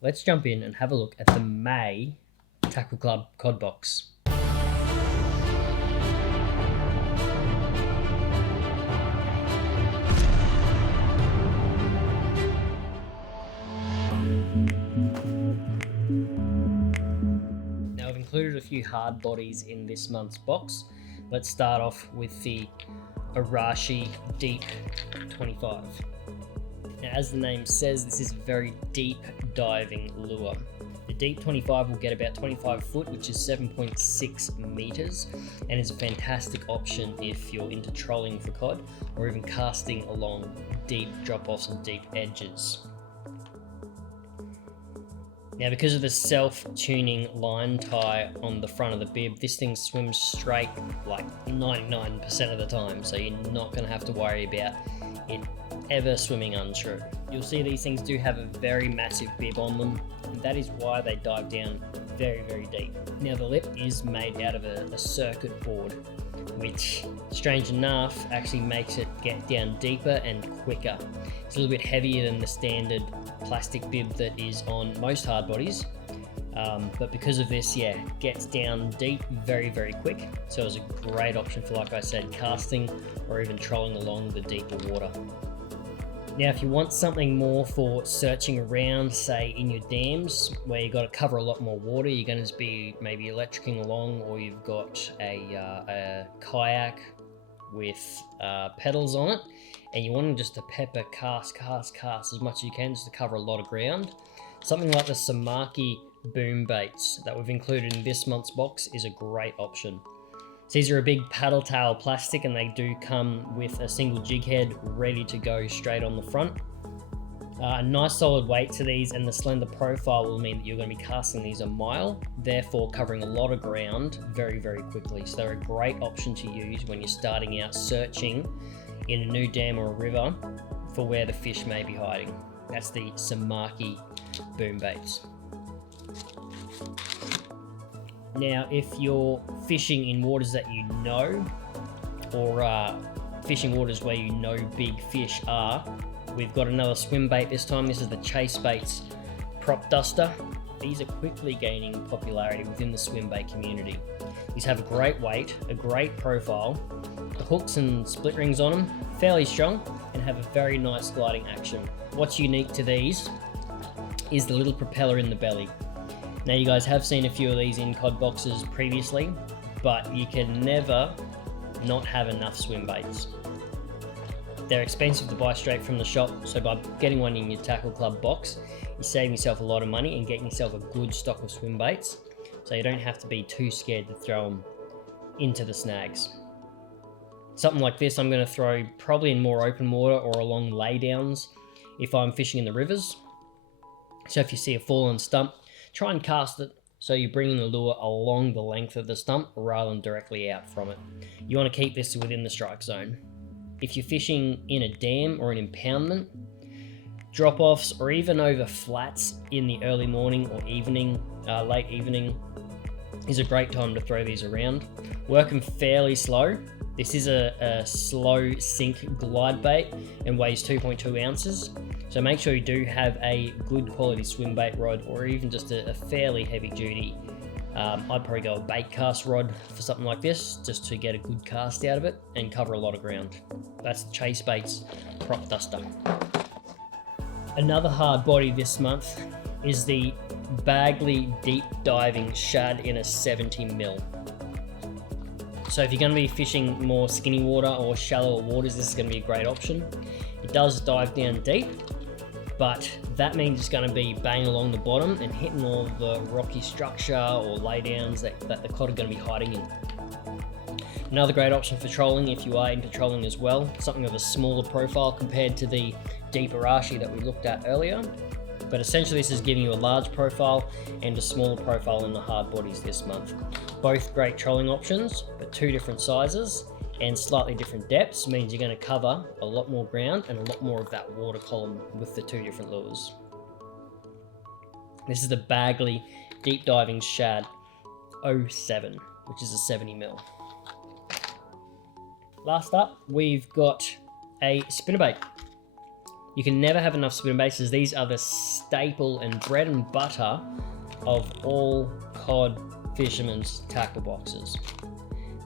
let's jump in and have a look at the May Tackle Club COD box. Now I've included a few hard bodies in this month's box. Let's start off with the Arashi Deep 25. Now, as the name says, this is a very deep diving lure. The Deep 25 will get about 25 foot, which is 7.6 meters, and is a fantastic option if you're into trolling for cod or even casting along deep drop-offs and deep edges. Now, because of the self-tuning line tie on the front of the bib, this thing swims straight like 99% of the time, so you're not going to have to worry about it ever swimming untrue. You'll see these things do have a very massive bib on them, and that is why they dive down very, very deep. Now, the lip is made out of a circuit board, which, strange enough, actually makes it get down deeper and quicker. It's a little bit heavier than the standard plastic bib that is on most hard bodies, but because of this, gets down deep very, very quick. So it's a great option for, like I said, casting or even trolling along the deeper water. Now, if you want something more for searching around, say in your dams where you've got to cover a lot more water, you're going to be maybe electricing along, or you've got a kayak with pedals on it, and you want just to pepper cast as much as you can just to cover a lot of ground. Something like the Samaki boom baits that we've included in this month's box is a great option. So these are a big paddle tail plastic, and they do come with a single jig head ready to go straight on the front. A nice solid weight to these, and the slender profile will mean that you're going to be casting these a mile, therefore covering a lot of ground very, very quickly. So they're a great option to use when you're starting out searching in a new dam or a river for where the fish may be hiding. That's the Samaki boom baits. Now, if you're fishing in waters that you know, or fishing waters where you know big fish are, we've got another swim bait this time. This is the Chase Baits Prop Duster. These are quickly gaining popularity within the swim bait community. These have a great weight, a great profile. The hooks and split rings on them, fairly strong, and have a very nice gliding action. What's unique to these is the little propeller in the belly. Now, you guys have seen a few of these in COD boxes previously, but you can never not have enough swim baits. They're expensive to buy straight from the shop, so by getting one in your Tackle Club box, you're saving yourself a lot of money and getting yourself a good stock of swim baits, so you don't have to be too scared to throw them into the snags. Something like this I'm going to throw probably in more open water or along laydowns if I'm fishing in the rivers. So if you see a fallen stump, try and cast it so you're bringing the lure along the length of the stump rather than directly out from it. You want to keep this within the strike zone. If you're fishing in a dam or an impoundment, drop-offs or even over flats in the early morning or evening, late evening, is a great time to throw these around. Work them fairly slow. This is a slow sink glide bait and weighs 2.2 ounces. So make sure you do have a good quality swim bait rod, or even just a fairly heavy duty. I'd probably go a bait cast rod for something like this, just to get a good cast out of it and cover a lot of ground. That's the Chase Baits Prop Duster. Another hard body this month is the Bagley Deep Diving Shad in a 70mm. So if you're going to be fishing more skinny water or shallower waters, this is going to be a great option. It does dive down deep, but that means it's going to be banging along the bottom and hitting all the rocky structure or laydowns that the cod are going to be hiding in. Another great option for trolling, if you are into trolling as well, something of a smaller profile compared to the deep Arashi that we looked at earlier. But essentially this is giving you a large profile and a smaller profile in the hard bodies this month. Both great trolling options, but two different sizes and slightly different depths means you're going to cover a lot more ground and a lot more of that water column with the two different lures. This is the Bagley Deep Diving Shad 07, which is a 70mm. Last up, we've got a spinnerbait. You can never have enough spinnerbaits, these are the staple and bread and butter of all cod fishermen's tackle boxes.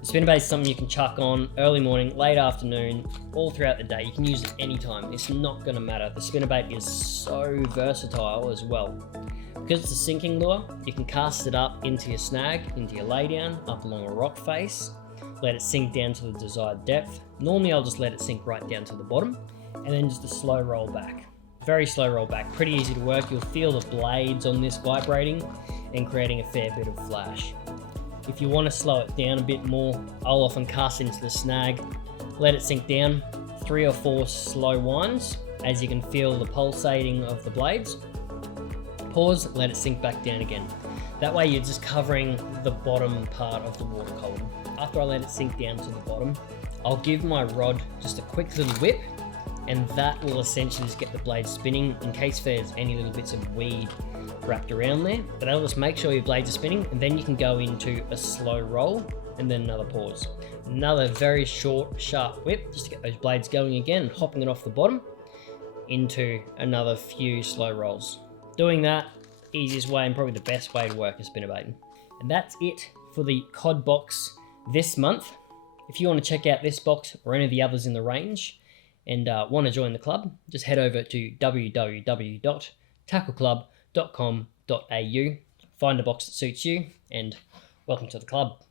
The spinnerbait is something you can chuck on early morning, late afternoon, all throughout the day. You can use it anytime. It's not going to matter. The spinnerbait is so versatile as well. Because it's a sinking lure, you can cast it up into your snag, into your laydown, up along a rock face, let it sink down to the desired depth. Normally I'll just let it sink right down to the bottom, and then just a slow roll back. Very slow roll back, pretty easy to work. You'll feel the blades on this vibrating and creating a fair bit of flash. If you want to slow it down a bit more, I'll often cast into the snag, let it sink down, 3 or 4 slow winds as you can feel the pulsating of the blades. Pause, let it sink back down again. That way you're just covering the bottom part of the water column. After I let it sink down to the bottom, I'll give my rod just a quick little whip, and that will essentially just get the blade spinning in case there's any little bits of weed wrapped around there. But that'll just make sure your blades are spinning, and then you can go into a slow roll and then another pause. Another very short, sharp whip just to get those blades going again, hopping it off the bottom into another few slow rolls. Doing that, easiest way and probably the best way to work a spinnerbait. And that's it for the COD box this month. If you want to check out this box or any of the others in the range and want to join the club, just head over to www.tackleclub.com.au, find a box that suits you, and welcome to the club.